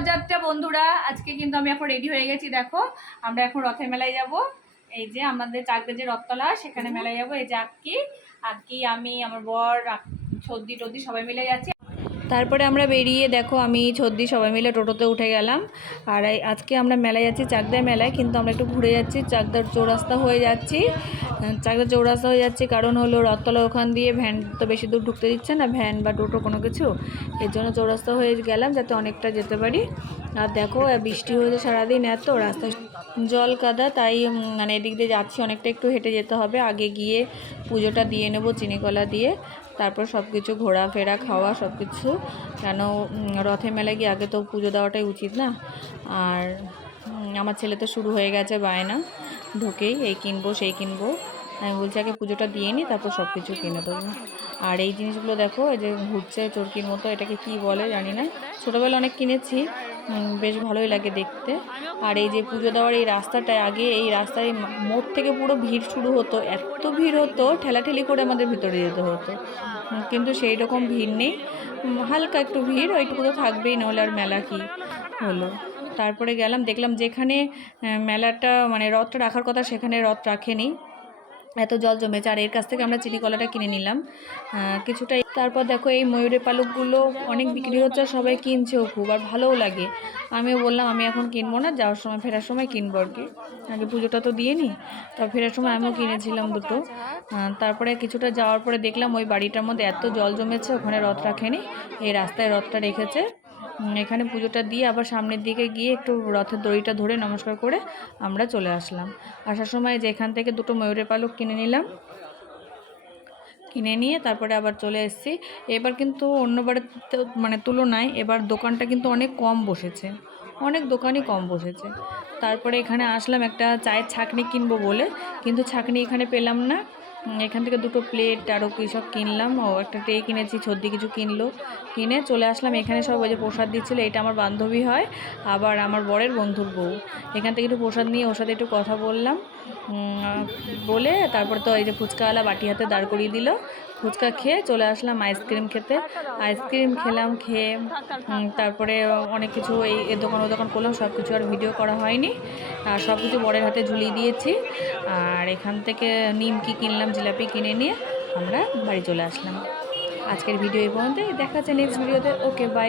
রথযাত্রা বন্ধুরা, আজকে কিন্তু আমি এখন রেডি হয়ে গেছি। দেখো আমরা এখন রথের মেলায় যাব। এই যে আমাদের চাকদা যে রথতলা, সেখানে মেলায় যাব। এই যে আক্কি আমি আমার বর সর্দি টর্দি সবাই মিলে যাচ্ছি। তারপরে আমরা বেরিয়ে দেখো আমি ছদ্দি সবাই মিলে টোটোতে উঠে গেলাম। আর আজকে আমরা মেলায় যাচ্ছি, চাকদার মেলায়, কিন্তু আমরা একটু ঘুরে যাচ্ছি, চাকদার চৌরাস্তা হয়ে যাচ্ছি। চাকদার চৌরাস্তা হয়ে যাচ্ছি কারণ হলো রথতলা ওখান দিয়ে ভ্যান তো বেশি দূর ঢুকতে দিচ্ছে না, ভ্যান বা টোটো কোনো কিছু। এর জন্য চৌরাস্তা হয়ে গেলাম যাতে অনেকটা যেতে পারি। আর দেখো বৃষ্টি হয়েছে সারাদিন, এত রাস্তায় জল কাদা, তাই মানে এদিক দিয়ে যাচ্ছি, অনেকটা একটু হেঁটে যেতে হবে। আগে গিয়ে পুজোটা দিয়ে নেবো চিনিকলা দিয়ে, তারপর সব কিছু ঘোরাফেরা খাওয়া সব কিছু, কেন রথের মেলায় গিয়ে আগে তো পুজো দেওয়াটাই উচিত না। আর আমার ছেলে তো শুরু হয়ে গেছে বায়না, ঢুকেই এই কিনবো সেই কিনবো। আমি বলছি আগে পুজোটা দিয়ে নিই, তারপর সব কিছু কিনে দেবো। আর এই জিনিসগুলো দেখো, এই যে ঘুরছে চরকির মতো, এটাকে কি বলে জানি না, ছোটোবেলা অনেক কিনেছি, বেশ ভালোই লাগে দেখতে। আর এই যে পুজো দেওয়ার এই রাস্তাটায়, আগে এই রাস্তায় মোড় থেকে পুরো ভিড় শুরু হতো, এত ভিড় হতো, ঠেলাঠেলি করে আমাদের ভিতরে যেতে হতো। কিন্তু সেই রকম ভিড় নেই, হালকা একটু ভিড়, ওইটুকু তো থাকবেই, নাহলে আর মেলা কি হলো। তারপরে গেলাম, দেখলাম যেখানে মেলাটা মানে রথটা রাখার কথা সেখানে রথ রাখেনি, এত জল জমেছে। আর এর কাছ থেকে আমরা চিনিকলাটা কিনে নিলাম কিছুটা। তারপর দেখো এই ময়ূরের পালকগুলো অনেক বিক্রি হচ্ছে, সবাই কিনছেও খুব, আর ভালোও লাগে। আমিও বললাম আমি এখন কিনবো না, যাওয়ার সময় ফেরার সময় কিনবো আর কি, আগে পুজোটা তো দিয়ে নিই। তারপর ফেরার সময় আমিও কিনেছিলাম দুটো। তারপরে কিছুটা যাওয়ার পরে দেখলাম ওই বাড়িটার মধ্যে এত জল জমেছে, ওখানে রথ রাখেনি, এই রাস্তায় রথটা রেখেছে। এখানে পুজোটা দিয়ে আবার সামনের দিকে গিয়ে একটু রথের দড়িটা ধরে নমস্কার করে আমরা চলে আসলাম। আসার সময় যে এখান থেকে দুটো ময়ূরের পালক কিনে নিলাম, কিনে নিয়ে তারপরে আবার চলে এসেছি। এবার কিন্তু অন্যবারের মানে তুলনায় এবার দোকানটা কিন্তু অনেক কম বসেছে, অনেক দোকানই কম বসেছে। তারপরে এখানে আসলাম একটা চায়ের ছাঁকনি কিনবো বলে, কিন্তু ছাঁকনি এখানে পেলাম না। এখান থেকে দুটো প্লেট আরও কী সব কিনলাম, ও একটা ট্রে কিনেছি, ছদ্দি কিছু কিনলো, কিনে চলে আসলাম এখানে। সব ওই যে প্রসাদ দিচ্ছিলো, এটা আমার বান্ধবী হয়, আবার আমার বরের বন্ধুর বউ। এখান থেকে একটু প্রসাদ নিয়ে ওর সাথে একটু কথা বললাম, বলে তারপরে তো এই যে ফুচকাওয়ালা বাটি হাতে দাঁড় করিয়ে দিল। ফুচকা খেয়ে চলে আসলাম আইসক্রিম খেতে। আইসক্রিম খেলাম, খেয়ে তারপরে অনেক কিছু এই দোকান ও দোকান করলাম, সব কিছু আর ভিডিও করা হয়নি। আর সব কিছু বরের হাতে ঝুলিয়ে দিয়েছি। আর এখান থেকে নিমকি কিনলাম, জিলাপি কিনে নিয়ে আমরা বাড়ি চলে আসলাম। আজকের ভিডিও এই পর্যন্তই, দেখা যাচ্ছে নেক্সট ভিডিওতে। ওকে, বাই।